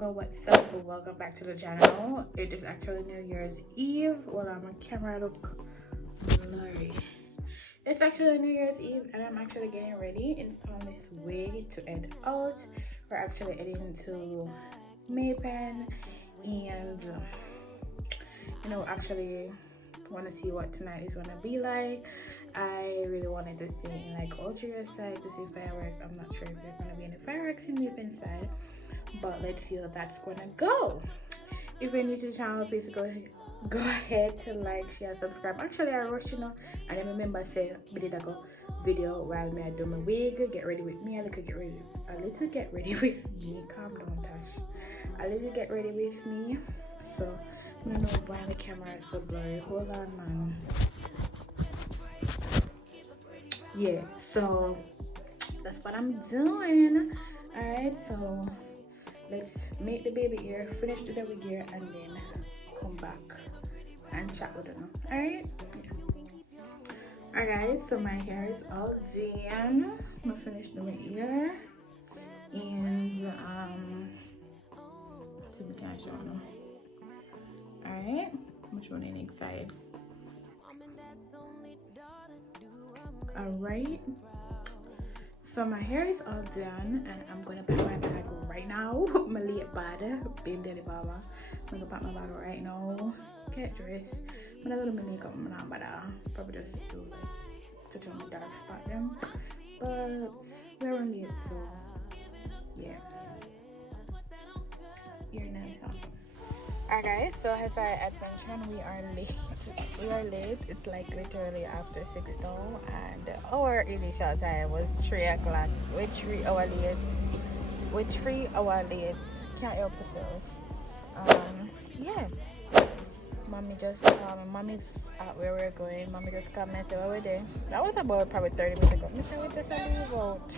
what's up? Welcome back to the channel. It is actually New Year's Eve. Well, my camera look blurry. It's actually New Year's Eve and I'm actually getting ready. It's on this way to head out. We're actually heading to Maypen and actually want to see what tonight is gonna be like. I really wanted to stay in like Ultra side to see fireworks. I'm not sure if there's gonna be any fireworks in Maypen side, but let's see how that's gonna go. If you're new to the channel, please go ahead to like, share, subscribe. Actually, I rushed, and then remember say we did a video while me I do my wig. Get ready with me. A little get ready with me. Calm down, Tash. A little get ready with me. So I don't know why the camera is so blurry. Hold on, man. Yeah, so that's what I'm doing. Alright, so let's make the baby ear, finish the double gear, and then come back and chat with them. Alright? Yeah. Alright, so my hair is all done. I'm gonna finish doing my ear. And see if we can show them. Alright, I'm showing the side. Alright, so my hair is all done and I'm gonna pack my bag right now. My late bad Blvd baba. I'm gonna pack my bag right now, get dressed. I'm not gonna do my makeup now, but probably just do like touch on the dark spot them. But we're on late, so yeah. You're nice, awesome. Alright guys, so as I had mentioned, we are late. It's like literally after 6 now, and our initial time was 3 o'clock. We're 3 hours late. Can't help yourself. Yeah. Mommy just mommy's at where we're going. Mommy just come and said, "Where we're there." That was about probably 30 minutes ago. Mister, we just leave out.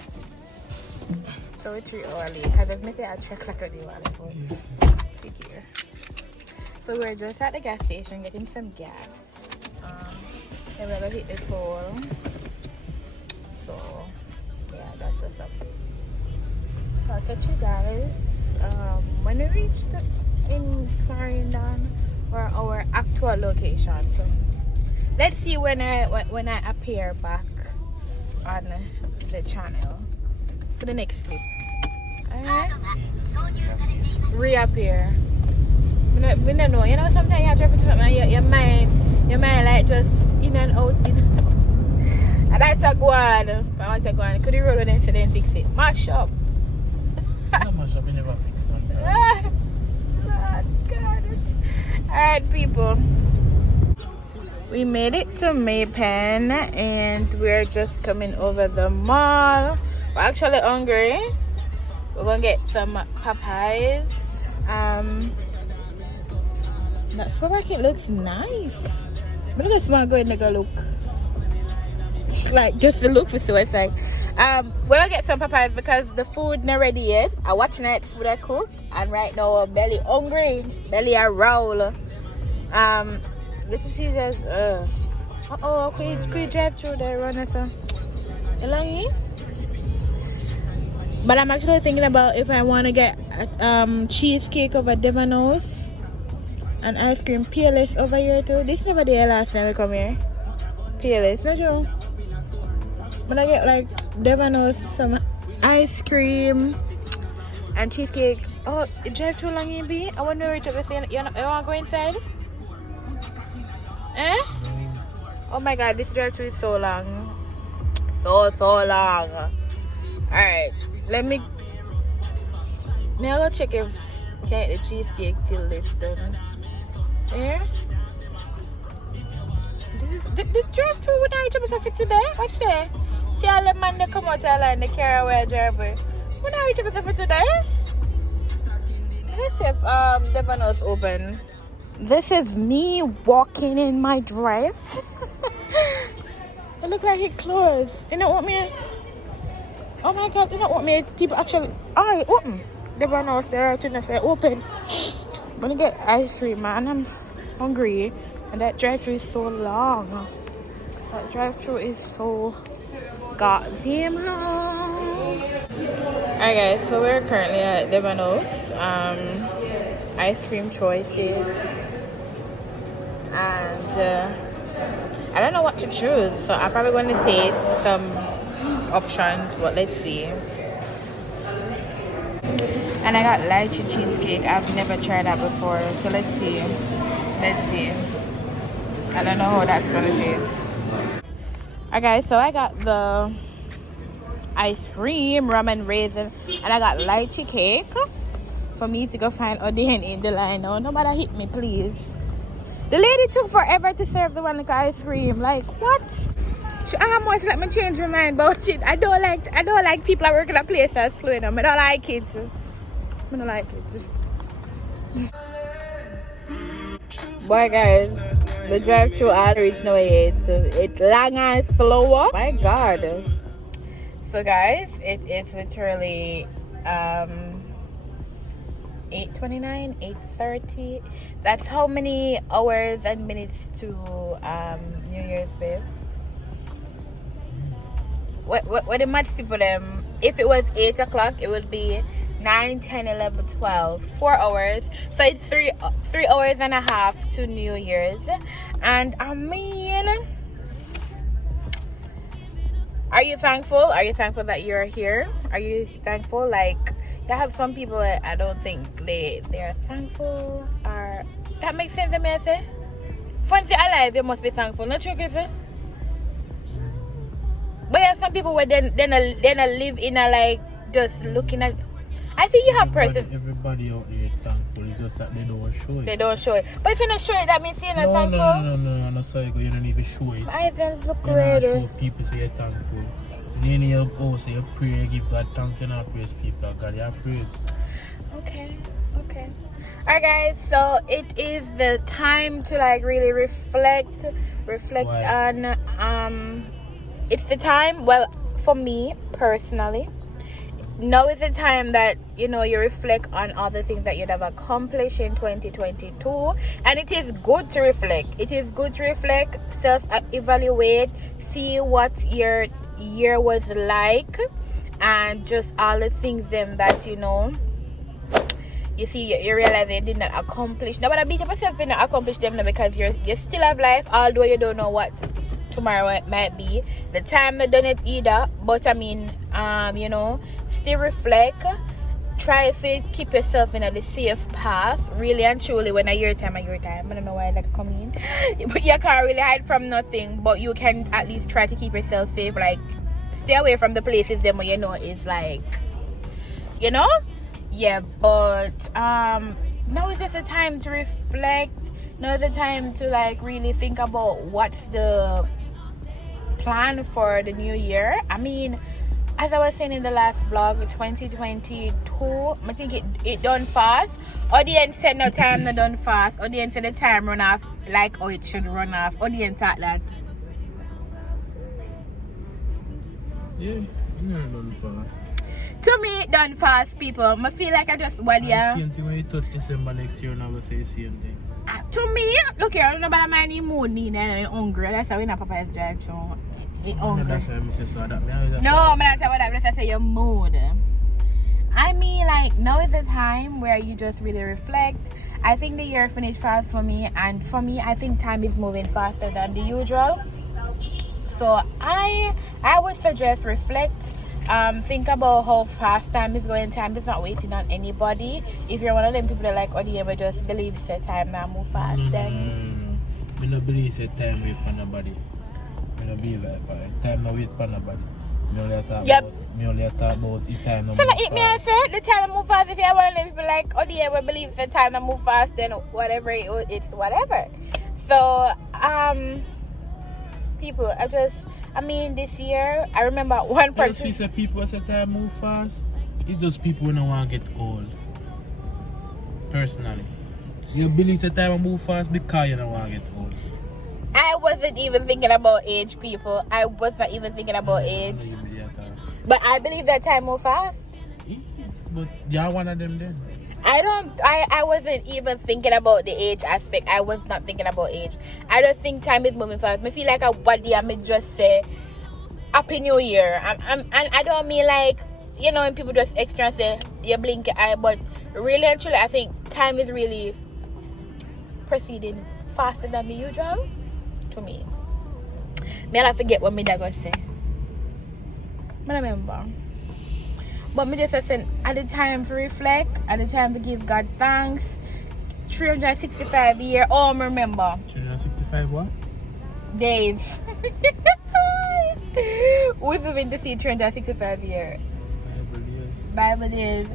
So we're 3 hours late. Cause it's maybe at 3 o'clock already. See here. So we're just at the gas station getting some gas. And we're gonna hit the toll. So yeah, that's what's up. So I'll catch you guys when we reach in Clarendon, or our actual location. So let's see when I appear back on the channel for the next clip. Alright, reappear. We don't know, sometimes you have to something, your mind like just in and out. And that's a go on. I want to go on. Could you roll with them so then fix it? Mash up. No mash up, you never fix them. Lord God. Alright, people. We made it to Maypen and we're just coming over the mall. We're actually hungry. We're gonna get some Popeyes. That supermarket looks nice. But look at small good nigga look. Like just the look for suicide. We're gonna get some Popeyes because the food not ready yet. I watch night food I cook and right now I'm belly hungry. Belly a roll. This is used could you drive through the runner so you? But I'm actually thinking about if I wanna get cheesecake over Devon House. And ice cream peerless over here too. This never there last time we come here. Peerless, not true. But I get like Devon House, some ice cream and cheesecake. Oh, it drive too long in B. I wonder which of the you wanna go inside? Eh? Oh my god, this drive through is so long. So long. Alright. Let me go check if we can get the cheesecake till this done. Yeah. This is the drive through with our job for today. Watch there. See all the man they come out and the car away driver. When are we job for today? Let's see if Devon is open. This is me walking in my drive. It look like it closed. You know what me? Oh my god, you know what me? People actually open. Devon House there to say open. I'm gonna get ice cream, man. I'm hungry, and that drive-thru is so long. That drive-thru is so goddamn long. Alright guys, so we're currently at Devon House. ice cream choices, and I don't know what to choose, so I'm probably going to taste some options, but let's see. And I got lychee cheesecake. I've never tried that before, so let's see. I don't know how that's gonna taste. Okay, so I got the ice cream, rum and raisin, and I got lychee cake for me to go find Odin in the line. No, nobody hit me, please. The lady took forever to serve the one like ice cream. Like, what? She almost let me change my mind about it. I don't like people that work in a place that's slow enough. I don't like it. I don't like it. Boy, guys, the drive-thru all reach now yet. It's long and slow. My God. So, guys, it is literally 8:29, 8:30. That's how many hours and minutes to New Year's, babe? What the match people them? If it was 8 o'clock, it would be 9, 10, 11, 12. 4 hours. So it's 3 hours and a half to New Year's. And I mean, are you thankful? Are you thankful that you're here? Are you thankful? Like, you have some people that I don't think they are thankful. Or that makes sense to me, I say. Once they're alive, they must be thankful. Not true, Chrissy? But yeah, some people where then live in a like just looking at. I think you have person. Everybody out there is thankful. It's just that they don't show it. They don't show it. But if you're not show it, that means you're not thankful. No, not so you don't even show it. My eyes look You red. don't show people say you're thankful. Then you go say you pray, you give God thanks, and not praise people. God, you have praise. Okay. Alright, guys. So it is the time to like really reflect Why? on It's the time. Well, for me personally, now is the time that you reflect on all the things that you'd have accomplished in 2022, and it is good to reflect. Self-evaluate, see what your year was like, and just all the things that you see, you realize they did not accomplish. Now, but I beat up yourself did not accomplish them now, because you still have life, although you don't know what tomorrow might be. The time they done it either, but I mean, still reflect. Try to keep yourself in the safe path, really and truly. When your time. I don't know why that come in, but you can't really hide from nothing. But you can at least try to keep yourself safe. Like, stay away from the places them where it's like, yeah. But now is just a time to reflect. Now is the time to like really think about what's the plan for the new year. I mean, as I was saying in the last vlog, 2022, I think it done fast. Audience said no time no done fast. Audience said the time run off like how it should run off. Audience thought that. Yeah, done fast. To me, it done fast, people. I feel like I just what Same thing when you touch December next year, now we say the same thing. To me, look here, nobody mind you mood need and you're hungry. That's why we not Popeyes drive through. No, that's why I say so. No, I'm not talking about that. That's why I say your mood. I mean, like, now is the time where you just really reflect. I think the year finished fast for me, and for me, I think time is moving faster than the usual. So I would suggest reflect. Think about how fast time is going. Time is not waiting on anybody. If you're one of them people that like, you ever just believe that time now move fast, then I don't believe that time wait for nobody. I don't believe that time no wait for nobody. Me only talk about the time no move so fast. So me I say the time move fast. If you're one of them people like, you ever believe that time now move fast, then whatever it's whatever. So people, I mean, this year, I remember one person. You say people say time move fast. It's just people who don't want to get old. Personally. You believe that time move fast because you don't want to get old. I wasn't even thinking about age, people. I was not even thinking about age. But I believe that time move fast. But you're one of them then. I wasn't even thinking about the age aspect. I was not thinking about age. I just think time is moving fast. I feel like I just say Happy New Year. And I don't mean like you know, when people just extra and say you blink your eye, but really and truly, I think time is really proceeding faster than the usual to me. I'll forget what me dad was say. I remember. But me just saying, at the time to reflect, at the time to give God thanks. 365 years. Oh, I remember. 365 what? Days. We've been to see 365 years. Bible years.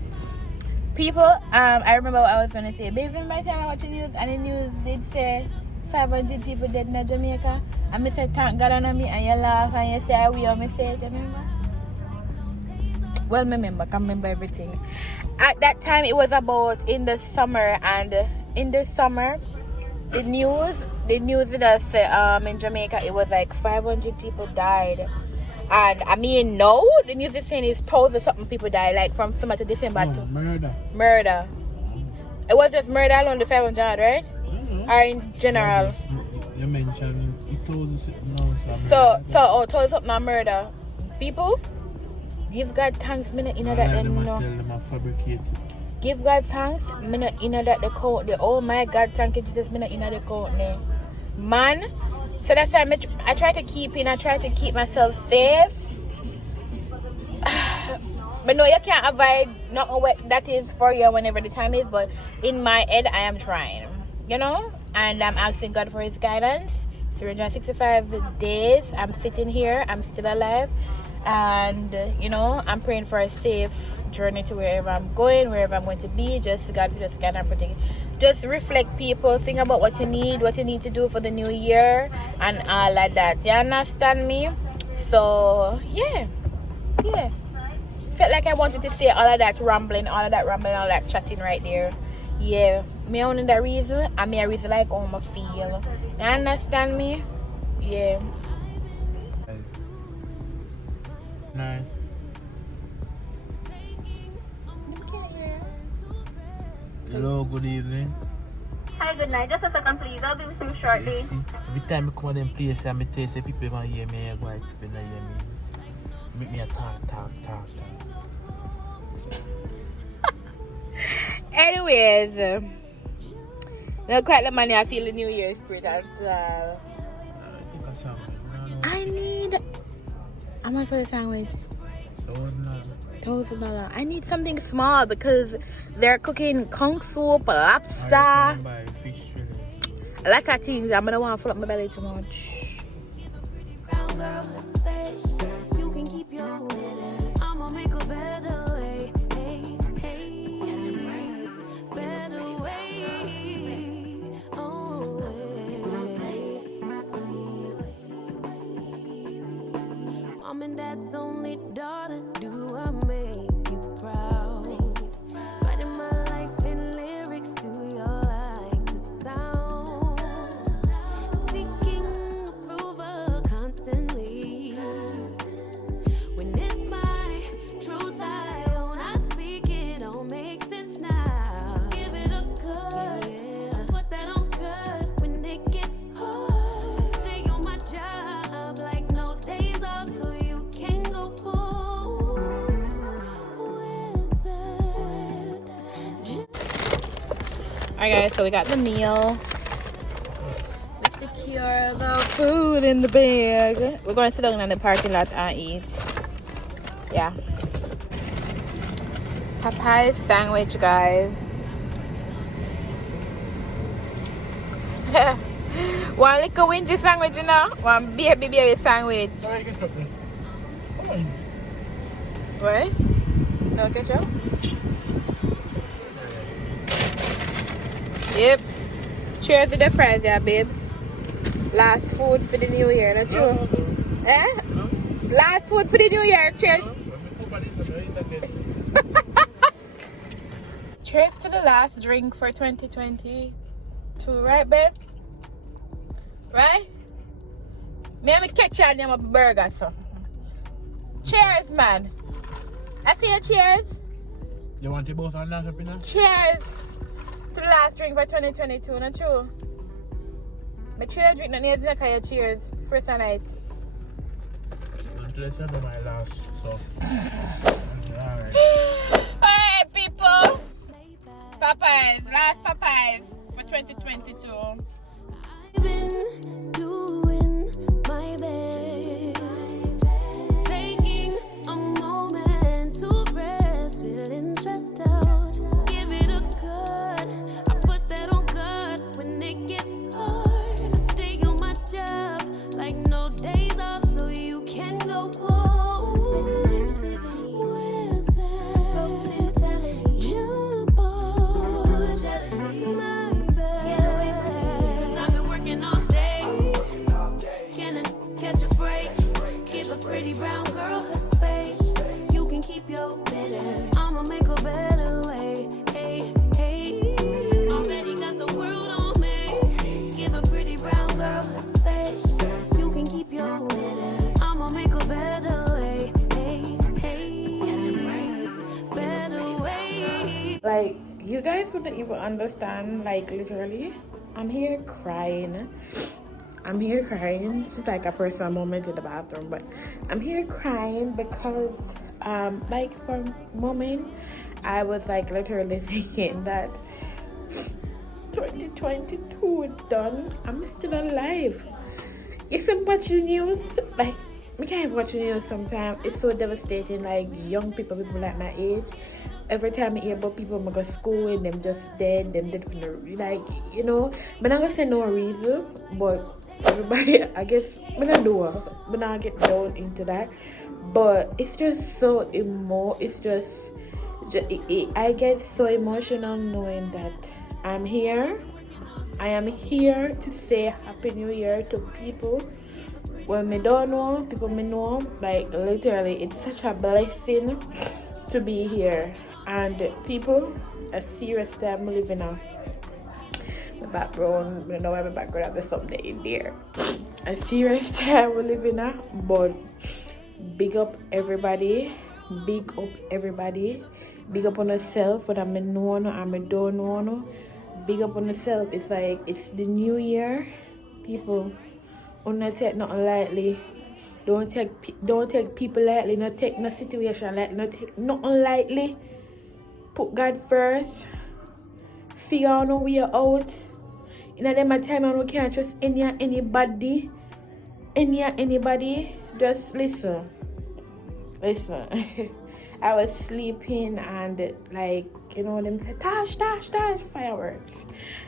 People, I remember what I was going to say. But even by the time I watched the news, and the news did say 500 people dead in Jamaica. And I said, thank God on me, and you laugh, and you say, I will, and I say it, remember? Well, I can remember everything. At that time, it was about in the summer, and in the summer, the news does say in Jamaica, it was like 500 people died. And I mean, no, the news is saying it's 1,000 something people died, like from summer to December. Murder. It was just murder alone, the 500, right? Or in general? You mentioned it told no. So 1,000 something murder. People, give God thanks, me not in that fabricate. Give God thanks, me not in that the count. Oh my God, thank you Jesus, me not in the count. Man, so that's why I try to keep in. I try to keep myself safe. But no, you can't avoid not what that is for you whenever the time is. But in my head, I am trying, you know, and I'm asking God for His guidance. 365 days, I'm sitting here, I'm still alive, and you know, I'm praying for a safe journey to wherever I'm going, wherever I'm going to be. Just God, just guide and protect. Just reflect, people. Think about what you need to do for the new year, and all of that. You understand me? So yeah. Felt like I wanted to say all of that rambling, all that chatting right there. Yeah, me only the reason, and me a reason like how I feel. You understand me? Yeah. Nice. Hello, good evening. Hi, good night. Just a second, please. I'll be with you shortly. Every time I come on them place, I tell you, people don't hear me, I go like, people don't hear me. Make me a talk. Anyways, not quite the money. I feel the New Year's spirit as well. I need. How much for the sandwich? $1,000. I need something small because they're cooking kung soup, lobster, a lot of things. I'm gonna want to fill up my belly too much. You can keep your winner. I'ma make a better way. Better way. Mom and Dad's only daughter. Do I make you proud? Writing my life in lyrics to your like the sound. Seeking approval constantly. When it's my truth I own, I speak it, don't make sense now. Give it a cut, put that on cut when it gets hard. I stay on my job like no days off, so you can go pull with it. Alright guys, so we got the meal. Let's secure the food in the bag. We're going to sit down in the parking lot and eat. Yeah. Popeyes sandwich, guys. One little wingy sandwich, you know? One baby sandwich. What? No ketchup? Yep. Cheers to the fries, yeah, babes. Last food for the new year, not true? Eh? Last food for the new year, cheers. Cheers to the last drink for 2022, right, babe? Right? Me and me catch you and you have a burger, so. Cheers, man. I see you, cheers. You want it both or not, Pina? Cheers to the last drink for 2022, not true? Make sure you drink nothing else, like your cheers. First night. Let's do my last. So, alright. Alright, people. Popeyes, last Popeyes for 2022. I've been doing my best, taking a moment to rest, feeling stressed out. Give it a cut. I put that on God when it gets hard. I stay on my job like no days off, so you can go home with the negativity, with that low mentality. Jump on jealousy, my bad. Get away from me, 'cause I've been working all day. Can I catch a break? Give a pretty brown girl her space. You can keep your bitter. I'ma make a better way. Hey, hey. Already got the world on me. Give a pretty brown girl her space. You can keep your bitter. I'ma make a better way. Hey, hey. Catch a break. Better way. Like, you guys wouldn't even understand. Like, literally, I'm here crying. This is like a personal moment in the bathroom, but I'm here crying because like for a moment I was like literally thinking that 2022 is done. I'm still alive. If I'm watching news, like we can't watch the news sometimes. It's so devastating. Like young people like my age, every time I hear about people who go to school and them just dead, for no, like, you know, I'm not gonna say no reason, but everybody, I guess, I'm not get down into that, but it's just so I get so emotional knowing that I'm here. I am here to say Happy New Year to people when me don't know, people me know. Like literally, it's such a blessing to be here. And people, a serious time living now. The background, I know why my background has something in there. A serious time we living now, but big up everybody. Big up on yourself, whether I know or I don't know. Big up on yourself. It's like it's the new year. People, don't take nothing lightly. Don't take people lightly. Not take no situation lightly. Not take nothing lightly. Put God first. Figure out no way out. In a them time I can't trust anybody. Just listen. I was sleeping and like, you know, them say Tash, fireworks.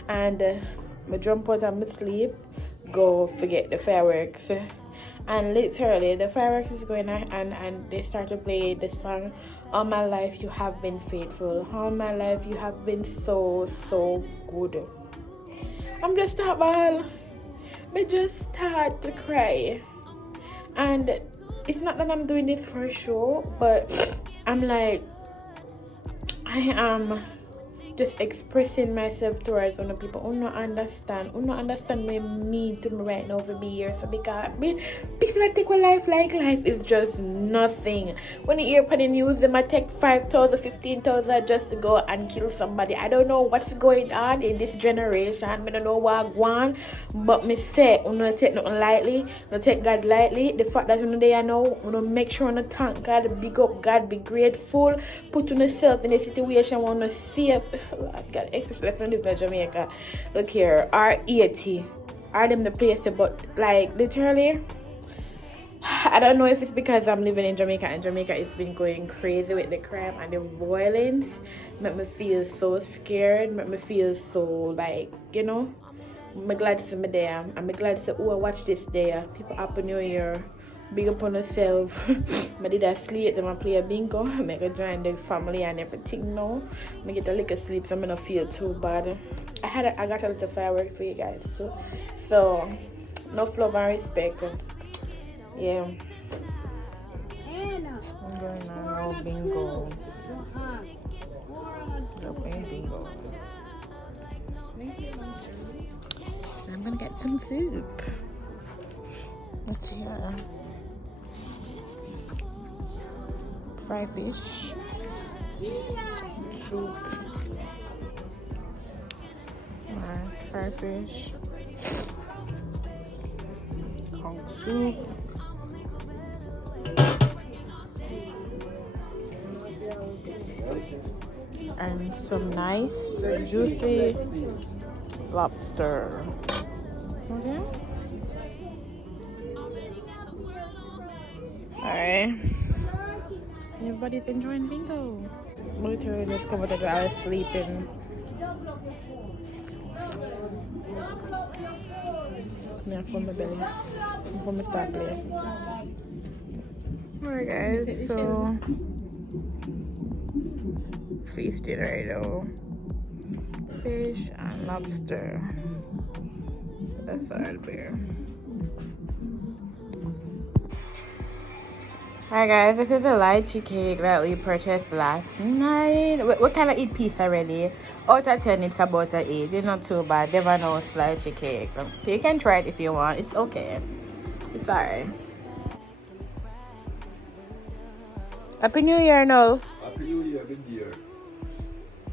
And I jump out of my sleep, go forget the fireworks. And literally the fireworks is going on and they start to play the song All My Life You Have Been Faithful. All my life you have been so good. I'm just start ball. I just start to cry. And it's not that I'm doing this for a show, but I'm like, I am just expressing myself towards other people who don't understand what I mean to me right now to be here. So because people that take a life like life is just nothing. When you hear on the news, they might take 5,000, 15,000 just to go and kill somebody. I don't know what's going on in this generation. I don't know what I want, but me say, you don't take nothing lightly, don't take God lightly. The fact that you there now, you make sure you thank God, big up God, be grateful, put yourself in a situation where you're safe. I got extra left in Jamaica. Look here, R80 are them the place, but like literally, I don't know if it's because I'm living in Jamaica and Jamaica has been going crazy with the crime and the violence. Make me feel so scared. Make me feel so like, you know. I'm glad to see me there. I'm glad to say, oh, I watch this there. People Happy New Year. Big up on yourself. I did a sleep, then I play a bingo. I make a join the family and everything now. I get a little sleep, so I don't feel too bad. I got a little fireworks for you guys too. So, no love and respect. Yeah. I'm going on no bingo. No bingo. I'm gonna get some soup. What's here? Fried fish, soup, fried fish, conch soup, and some nice juicy lobster. Okay. Alright. Everybody's enjoying bingo. Literally just come to I was sleeping. Yeah, from my belly. From my start playing. Alright guys, so feasting right now. Fish and lobster. That's our beer. Alright guys, this is the lychee cake that we purchased last night. We kind of eat piece already. Out of 10, it's about an 8. It's not too bad. Devon knows lychee cake. You can try it if you want. It's okay. It's alright. Happy New Year now. Happy New Year, good year.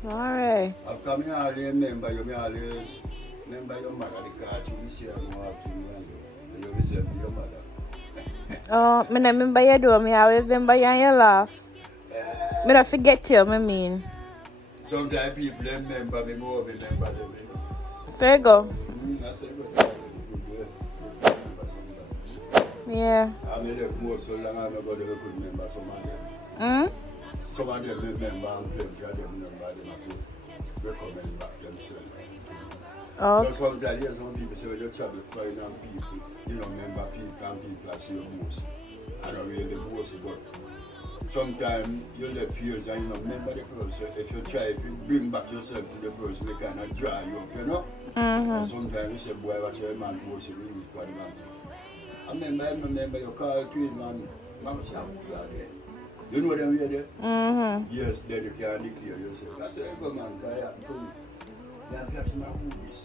Alright. After me always remember you, me always remember your mother because you will share more happy and you will say your mother. Oh, I remember you do. I always remember you and you laugh. I don't forget you, I mean. Sometimes people remember me more than remember them. Fair go. I say good. Yeah. I mean, if more so long I'm about to remember some of them. Some of them remember and plenty of them remember them and could recommend back themselves. Oh. So sometimes there's some people say when you travel foreign and people, you know, remember people and people are saying most. I don't really boast, but sometimes you let peers and you know, remember the person. If you try, if you bring back yourself to the person, they kind of dry you up, you know? And sometimes you say, boy, what your man boast, you use for the man. I remember you call to him and man say, I'm here again. You know them here there? Yes, then you can declare yourself. That's a good man, that happened to me. Then I got my movies.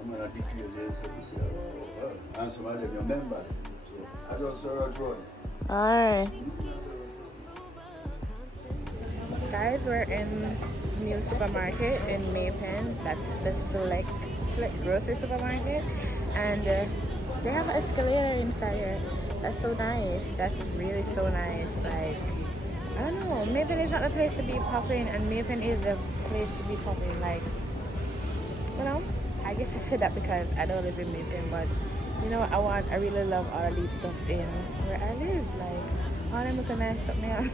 I'm going to declare yourself. And some of them you remember. So I just saw it run. Alright. Guys, we're in new supermarket in Maypen. That's the select grocery supermarket. And they have an escalator inside here. That's so nice. That's really so nice. Like, I don't know. Maybe it's not the place to be popping, and Maypen is the place to be popping. Like, you know, I guess I said that because I don't live in Maypen, but you know, I really love all of these stuff in where I live. Like, all them look nice up there.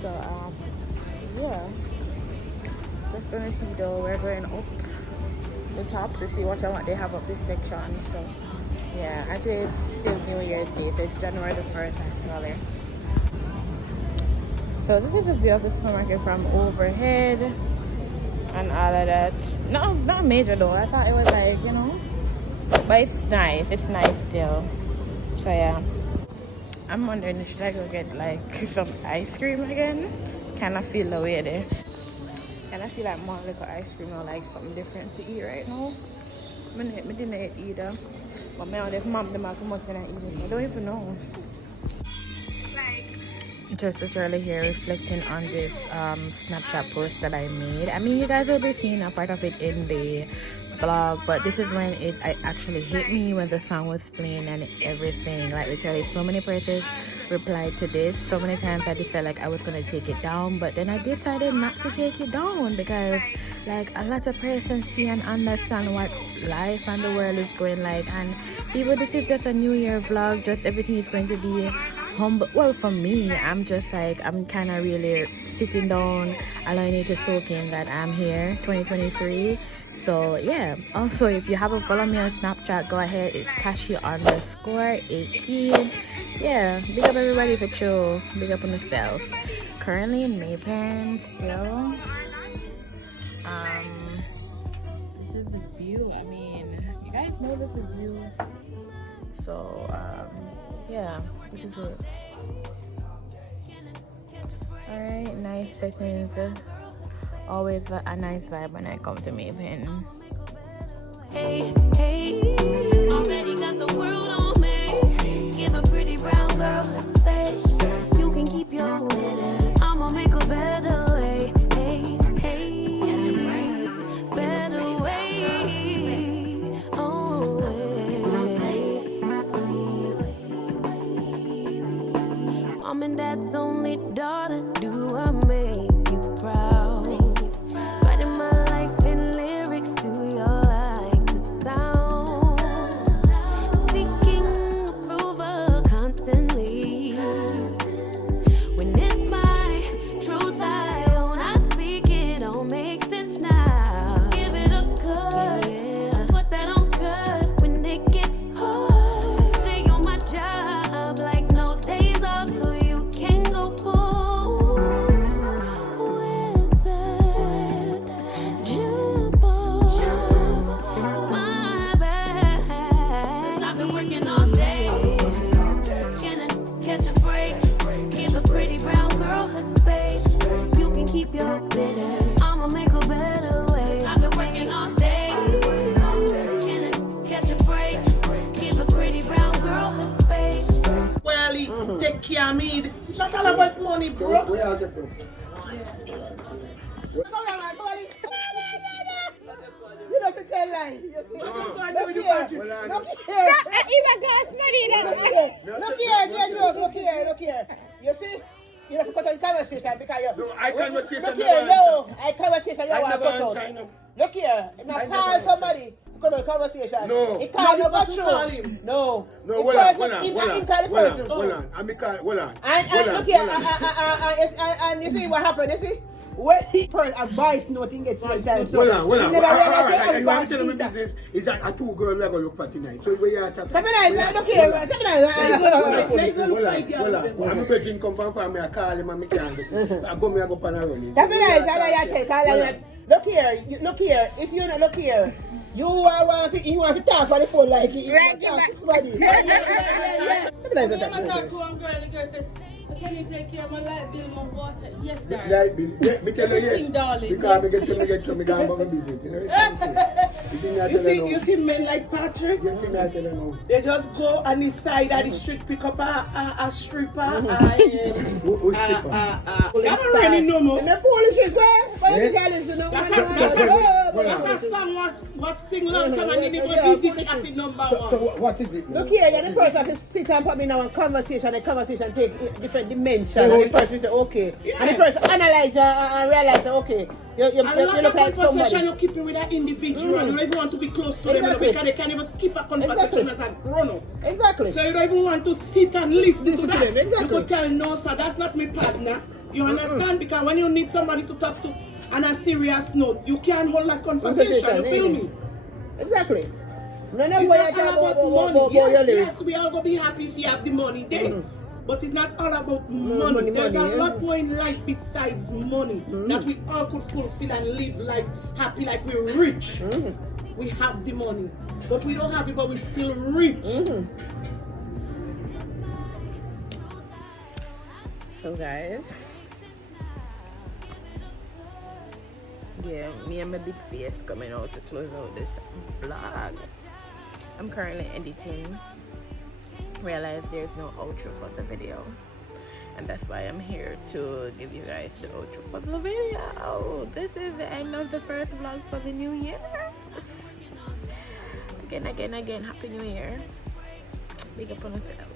So, yeah. Just gonna see though. We're going up the top to see what they have up this section. So. Yeah, actually it's still New Year's Day, so it's January the 1st actually. So this is the view of the supermarket from overhead and all of that. No, not major though. I thought it was like, you know, but it's nice still. So yeah, I'm wondering should I go get like some ice cream again? Kind of feel the way there. And I feel like more like ice cream or like something different to eat right now. I didn't eat either. But now they've mom them out much when I eat it. I don't even know. Just literally here reflecting on this Snapchat post that I made. I mean, you guys will be seeing a part of it in the vlog, but this is when it actually hit me when the song was playing and everything. Like literally so many persons replied to this. So many times I decided like I was gonna take it down, but then I decided not to take it down because like a lot of persons see and understand what life and the world is going like. And people, this is just a new year vlog. Just everything is going to be humble. Well, for me, I'm just like, I'm kind of really sitting down, allowing it to soak in that I'm here 2023. So yeah, also if you haven't followed me on Snapchat, go ahead. It's Tashoya_18. Yeah, big up everybody for chill. Big up on yourself. Currently in Maypen still. This is the view. I mean, you guys know this is view. So yeah, this is it. Alright, nice settings. Always a nice vibe when I come to Maypen. Hey, hey, already got the world on me. Give a pretty brown girl a space. You can keep your winner. I'ma make a better way. Hey, hey, better way. Oh, hey. Mom and dad's only daughter. Do I make can't mean. It's not all about money, bro. We are the two. You don't have to tell lies. You see? Look here. You see? You have to cut out conversation because you. No, I conversation. Look here, no. I conversation. You want to cut out. Sign up. Look here. If I call somebody to cut out conversation. No. He can't go Call through. him. No. No, The hold person- on. he call the person. Hold on. I'm hold on. And look here, and you see what happened, you see? When he put a voice note, he gets sometimes. Hold on. He never realized that You want everybody to tell me speak that. business is that a two girls are going to look for tonight. So we are chatting. Look here, Hold on. I'm going come from me. I call him and I can't get him. I go pan and run it. Look here. If you don't look here, you want to talk on the phone like you want to talk to somebody. Can you take care of my light bill, my water? Yes, Which darling. light bill? Me tell you yes. Darling. Because me get to me go about my business. You see men like Patrick? You think I tell you no? They just go on the side of the street, pick up a stripper. Who stripper? I don't really know more. And the Polish is there. That's a song what sing long time and then it be the chatting number one. So what is it now? Look here, the person has to sit and put me now in conversation. The conversation take different dimensions. And the person say okay. And the person analyze and realize okay. You look like somebody. You keep it with an individual. You don't even want to be close to them because they can't even keep a conversation as a grown-up. Exactly. So you don't even want to sit and listen to them. Exactly. You could tell no, sir, that's not my partner. You understand? Because when you need somebody to talk to on a serious note, you can't hold that conversation. You feel me? Exactly. It's not all about money. Yes, we all gonna be happy if you have the money then. But it's not all about money. There's a lot more in life besides money that we all could fulfill and live life happy like we're rich. We have the money. But we don't have it, but we're still rich. So guys, yeah, me and my big face coming out to close out this vlog. I'm currently editing. Realize there's no outro for the video, and that's why I'm here to give you guys the outro for the video. This is the end of the first vlog for the new year. Again, happy new year. Big up on yourself.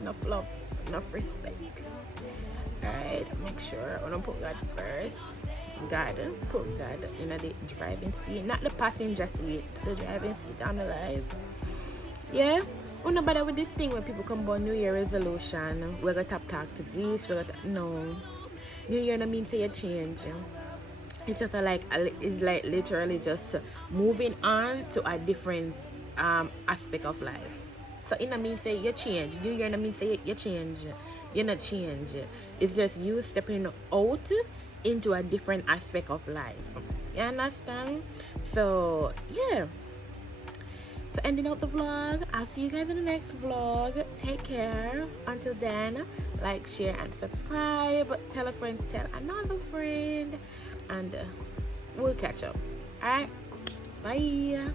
Enough love, enough respect. Alright, make sure I don't put God first. Put God in the driving seat, not the passenger seat, the driving seat on the live. Yeah, we're not bother with this thing when people come about New Year resolution. We're gonna talk to this, no. New Year no mean say you change. It's just it's like literally just moving on to a different aspect of life. So it no mean say you change. New Year no mean say you change. You're not change. It's just you stepping out into a different aspect of life. You understand? So yeah. So ending out the vlog. I'll see you guys in the next vlog. Take care. Until then, like, share, and subscribe. Tell a friend, tell another friend, and we'll catch up. Alright? Bye.